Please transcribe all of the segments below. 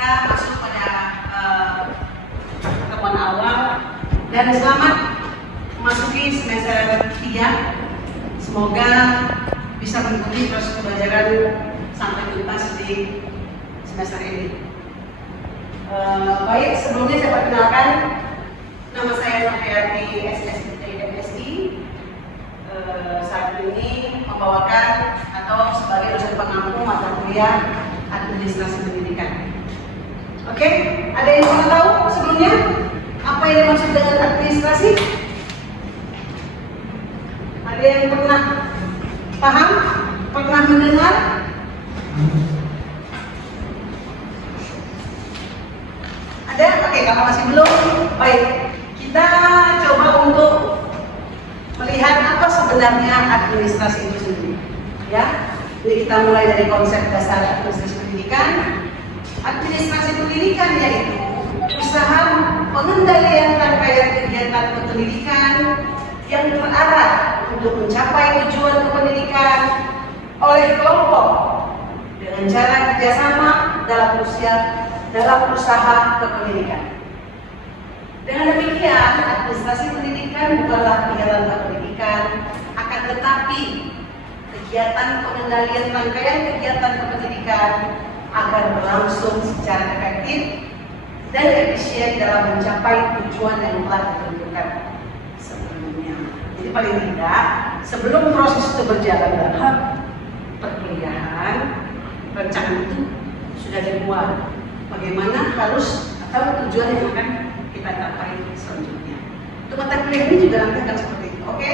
kita masuk pada pertemuan awal dan selamat memasuki semester 3. Semoga bisa mengikuti proses pembelajaran sampai tuntas di semester ini. Baik, sebelumnya saya perkenalkan, nama saya Noviati SSI. Saat ini membawakan atau sebagai dosen pengampu mata kuliah administrasi pendidikan. Oke, ada yang mau tahu sebelumnya apa yang dimaksud dengan administrasi? Ada yang pernah paham? Pernah mendengar? Ada? Oke, kalau masih belum, baik. Kita coba untuk melihat apa sebenarnya administrasi itu sendiri. Ya, jadi kita mulai dari konsep dasar administrasi pendidikan. Administrasi pendidikan yaitu usaha pengendalian rangkaian kegiatan pendidikan yang terarah untuk mencapai tujuan kependidikan oleh kelompok dengan cara kerjasama dalam usaha kependidikan. Dengan demikian, administrasi pendidikan bukanlah kegiatan pendidikan, akan tetapi kegiatan pengendalian rangkaian kegiatan pendidikan agar berlangsung secara efektif dan efisien dalam mencapai tujuan yang telah ditentukan sebelumnya. Jadi paling tidak, sebelum proses itu berjalan dalam perkuliahan, rencana itu sudah dibuat. Bagaimana harus atau tujuan yang akan kita capai selanjutnya. Untuk mata kuliah ini juga nanti akan seperti itu. Oke?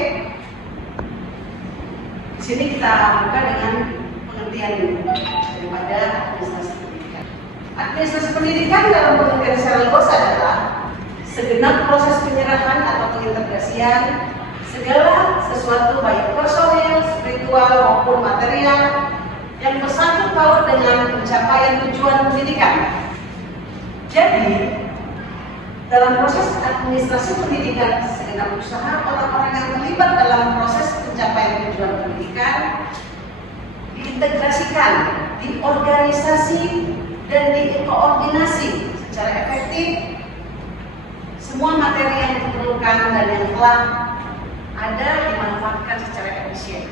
Di sini kita buka dengan pengertian daripada administrasi pendidikan. Administrasi pendidikan dalam pengertian secara luas adalah segenap proses penyerahan atau pengintegrasian segala sesuatu baik personil, spiritual maupun material yang bersangkut paut dengan pencapaian tujuan pendidikan. Jadi, dalam proses administrasi pendidikan, segenap usaha orang-orang yang terlibat dalam proses pencapaian tujuan pendidikan diintegrasikan, diorganisasi, dan dikoordinasi secara efektif. Semua materi yang diperlukan dan yang telah ada dimanfaatkan secara efisien.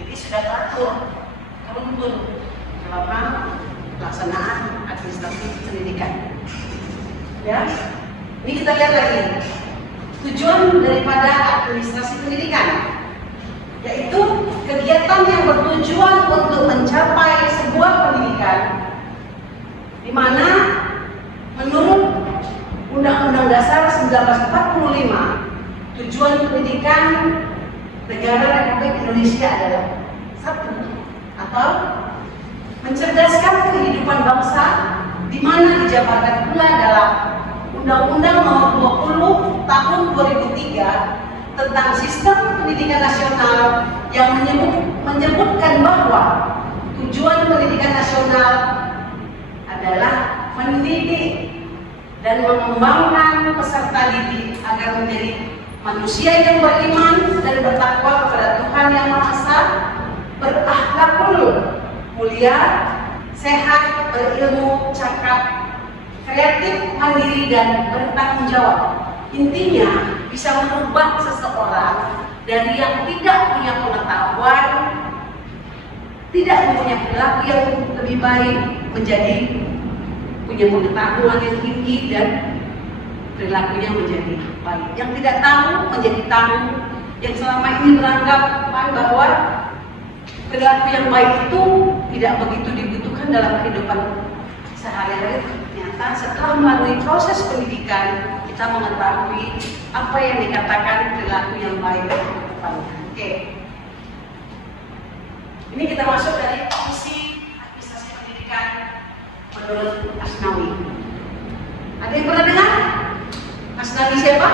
Jadi sudah teratur, terukur dalam pelaksanaan administrasi pendidikan. Ya. Ini kita lihat lagi tujuan daripada administrasi pendidikan, yaitu kegiatan yang bertujuan untuk mencapai sebuah pendidikan di mana menurut Undang-Undang Dasar 1945 tujuan pendidikan negara Republik Indonesia adalah satu, atau mencerdaskan kehidupan bangsa, di mana dijabarkan pula dalam Undang-Undang Nomor 20 Tahun 2003 tentang Sistem Pendidikan Nasional yang menyebutkan bahwa tujuan pendidikan nasional adalah mendidik dan mengembangkan peserta didik agar menjadi manusia yang beriman dan bertakwa kepada Tuhan Yang Maha Esa, berakhlakul mulia, sehat, berilmu, cakap, kreatif, mandiri, dan bertanggung jawab. Intinya bisa merubah seseorang dari yang tidak punya pengetahuan, tidak mempunyai perilaku yang lebih baik, menjadi punya pengetahuan yang tinggi dan perilakunya menjadi baik. Yang tidak tahu menjadi tahu, yang selama ini beranggapan bahwa perilaku yang baik itu tidak begitu dibutuhkan dalam kehidupan sehari-hari. Ternyata setelah melalui proses pendidikan, kita mengetahui apa yang dikatakan perilaku yang baik ke depannya. Oke. Ini kita masuk dari fungsi administrasi pendidikan menurut Asnawi. Ada yang pernah dengar? Asnawi siapa?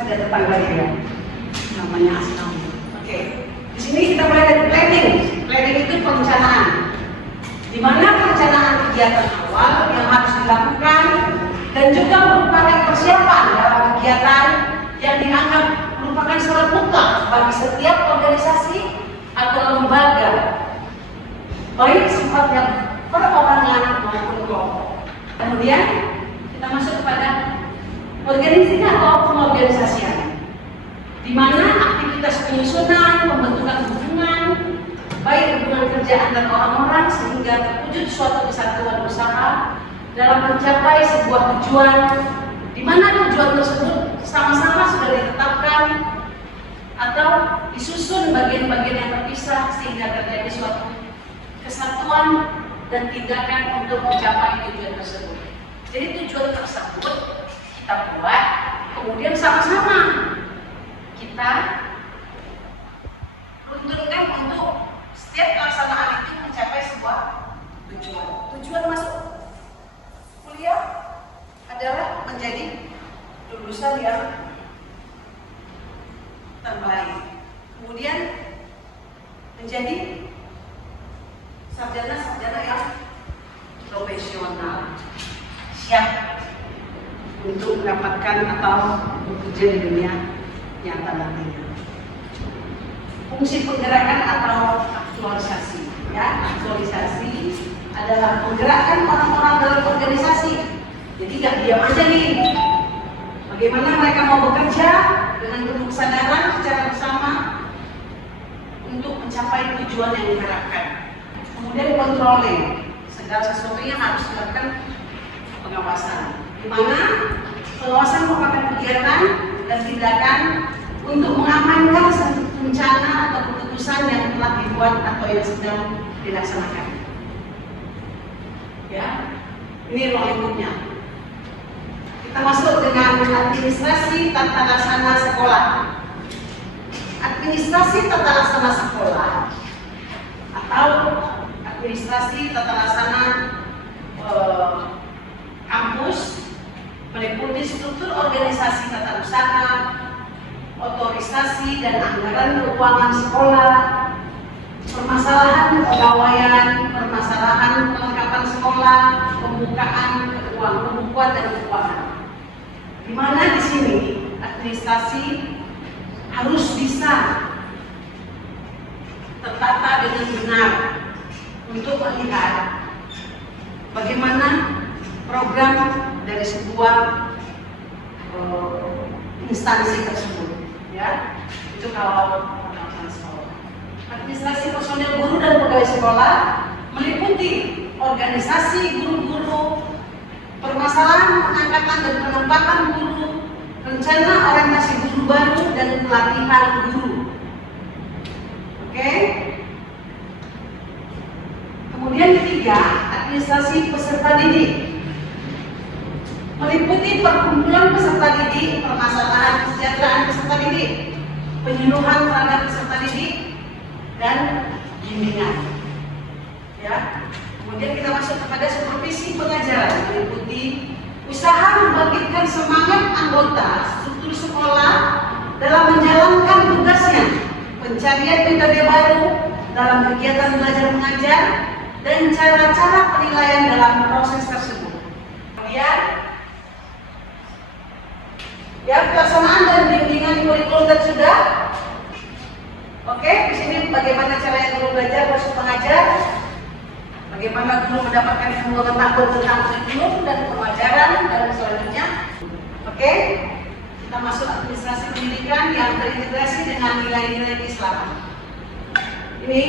Ada tetangga dia, namanya Asnawi. Oke. Di sini kita mulai dari planning. Planning itu perencanaan, di mana perencanaan kegiatan awal yang harus dilakukan dan juga merupakan persiapan dalam kegiatan yang dianggap merupakan syarat mutlak bagi setiap organisasi atau lembaga, baik sifatnya perorangan maupun kesatuan usaha dalam mencapai sebuah tujuan, di mana tujuan tersebut sama-sama sudah ditetapkan atau disusun bagian-bagian yang terpisah sehingga terjadi suatu kesatuan dan tindakan untuk mencapai tujuan tersebut. Jadi tujuan tersebut kita buat, kemudian sama-sama kita runtunkan untuk setiap pelaksanaan itu mencapai sebuah tujuan. Tujuan masuk kuliah adalah menjadi lulusan yang terbaik, kemudian menjadi sarjana-sarjana yang profesional, siap untuk mendapatkan atau bekerja di dunia nyata nantinya. Fungsi penggerakan atau aktualisasi, ya, aktualisasi adalah menggerakkan orang-orang dalam organisasi. Jadi gak diam aja nih. Bagaimana mereka mau bekerja dengan penuh kesadaran secara bersama untuk mencapai tujuan yang diharapkan. Kemudian controlling, segala sesuatunya harus dilakukan pengawasan, di mana pengawasan merupakan kegiatan dan tindakan untuk mengamankan rencana atau keputusan yang telah dibuat atau yang sedang dilaksanakan. Ya, ini ruang lingkupnya. Kita masuk dengan administrasi tata laksana sekolah. Administrasi tata laksana sekolah atau administrasi tata laksana kampus meliputi struktur organisasi tata usaha, otorisasi dan anggaran keuangan sekolah, permasalahan kepegawaian, permasalahan kelengkapan sekolah, pembukaan pembukuan dan keuangan. Di mana di sini administrasi harus bisa tertata dengan benar untuk melihat bagaimana program dari sebuah instansi tersebut, ya. Itu kalau sekolah. Administrasi personil guru dan pegawai sekolah meliputi organisasi guru-guru, permasalahan pengangkatan dan penempatan guru, rencana orientasi guru baru dan pelatihan guru. Oke. Kemudian ketiga, administrasi peserta didik meliputi perkumpulan peserta didik, permasalahan kesejahteraan peserta didik, penyuluhan terhadap peserta didik, dan bimbingan. Ya. Kemudian kita masuk kepada supervisi pengajaran, meliputi usaha membangkitkan semangat anggota struktur sekolah dalam menjalankan tugasnya, pencarian metode baru dalam kegiatan belajar mengajar, dan cara-cara penilaian dalam proses tersebut. Kemudian, ya, pelaksanaan dan bimbingan kurikulum dan sudah. Oke, di sini bagaimana cara guru belajar versus pengajar, bagaimana guru mendapatkan ilmu tentang kurikulum dan pelajaran dan selanjutnya. Oke, kita masuk administrasi pendidikan yang terintegrasi dengan nilai-nilai keislaman. Ini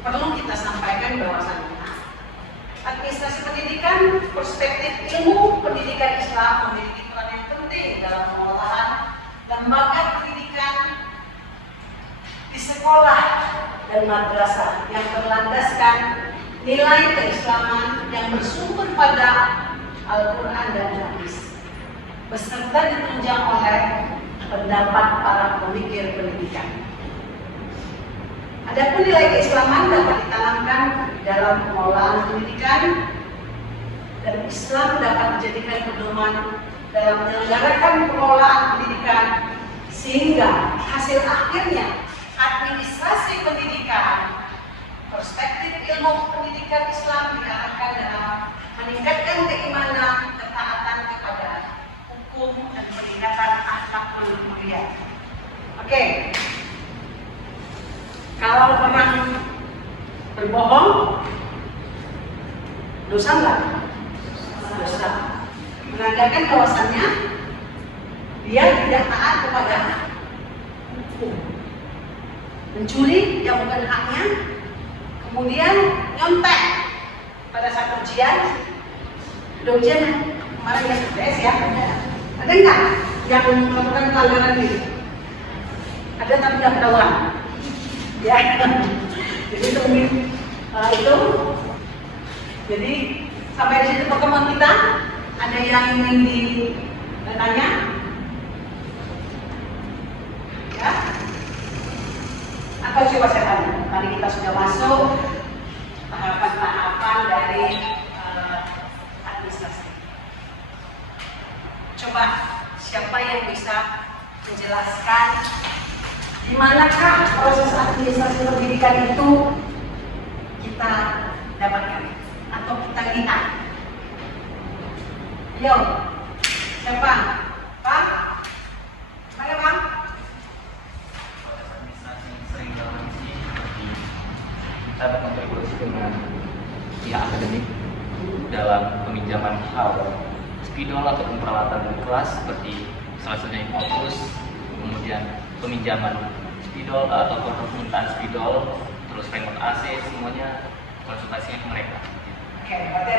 perlu kita sampaikan bahwasannya administrasi pendidikan, perspektif ilmu pendidikan Islam memiliki peran yang penting dalam pengolahan lembaga pendidikan di sekolah dan madrasah yang berlandaskan nilai keislaman yang bersumber pada Al-Quran dan Hadis, beserta ditunjang oleh pendapat para pemikir pendidikan. Adapun nilai keislaman dapat ditanamkan dalam pengelolaan pendidikan, dan Islam dapat dijadikan pedoman dalam menyelenggarakan pengelolaan pendidikan, sehingga hasil akhirnya administrasi pendidikan, perspektif ilmu pendidikan Islam diarahkan dalam meningkatkan keimanan, ketaatan kepada hukum, dan peningkatan akhlakul mulia. Oke. Kalau orang berbohong, dosa nggak? Dosa. Menandakan bahwasannya dia tidak taat kepada hukum. Mencuri yang bukan haknya, kemudian nyontek pada saat ujian, kemarin ya stres ya, ada nggak yang melakukan pelanggaran ini? Ada tapi tidak ketahuan, ya. Jadi itu mungkin itu. Jadi sampai di situ pertemuan kita. Ada yang ingin ditanya? Ya? Atau coba saya tanya. Tadi kita sudah masuk tahapan-tahapan dari administrasi. Coba siapa yang bisa menjelaskan di manakah proses administrasi pendidikan itu kita dapatkan atau kita lihat? Yo, siapa? Pak? Mana Bang? Proses administrasi sering dilakukan kita berkontribusi dengan pihak akademik dalam peminjaman hal spidol ataupun peralatan di kelas seperti salah satunya Infocus, kemudian peminjaman spidol atau permintaan spidol, terus framework AC, semuanya konsultasinya ke mereka. Oke, berarti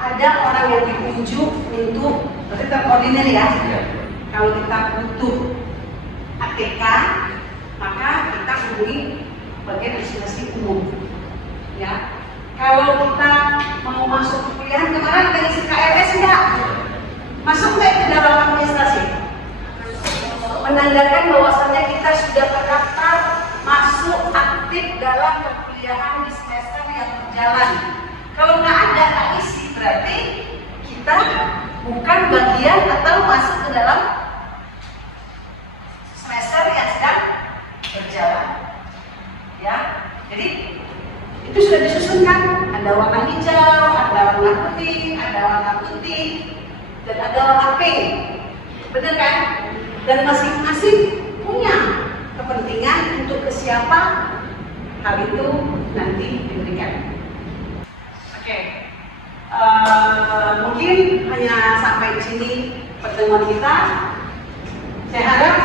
ada orang yang ditunjuk untuk berarti terkoordinir ya. Kalau kita butuh ATK, maka kita hubungi bagian administrasi umum. Ya, kalau kita mau masuk kuliah kemarin ada isi KRS enggak? Masuk nggak ke dalam administrasi? Menandakan bahwasannya kita sudah terdaftar masuk aktif dalam perkuliahan di semester yang berjalan. Kalau nggak ada tak isi, berarti kita bukan bagian atau masuk ke dalam semester yang sedang berjalan. Ya, jadi itu sudah disusunkan. Ada warna hijau, ada warna putih, ada warna putih, dan ada warna pink. Benar kan? Dan masing-masing punya kepentingan untuk ke siapa hal itu nanti diberikan. Oke, mungkin hanya sampai di sini pertemuan kita. Saya harap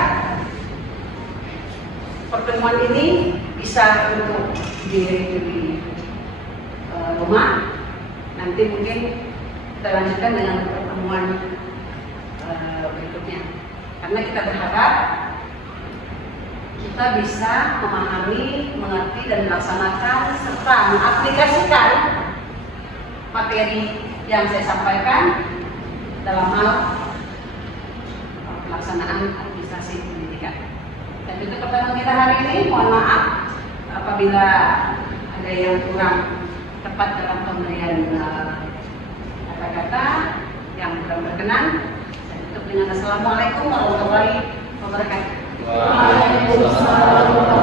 pertemuan ini bisa untuk di rumah. Nanti mungkin kita lanjutkan dengan pertemuan berikutnya. Karena kita berharap kita bisa memahami, mengerti, dan melaksanakan serta mengaplikasikan materi yang saya sampaikan dalam hal pelaksanaan administrasi pendidikan. Dan itu pertemuan kita hari ini. Mohon maaf apabila ada yang kurang tepat dalam pemberian kata-kata yang kurang berkenan. Saya tutup dengan Assalamualaikum warahmatullahi wabarakatuh. Waalaikumsalam.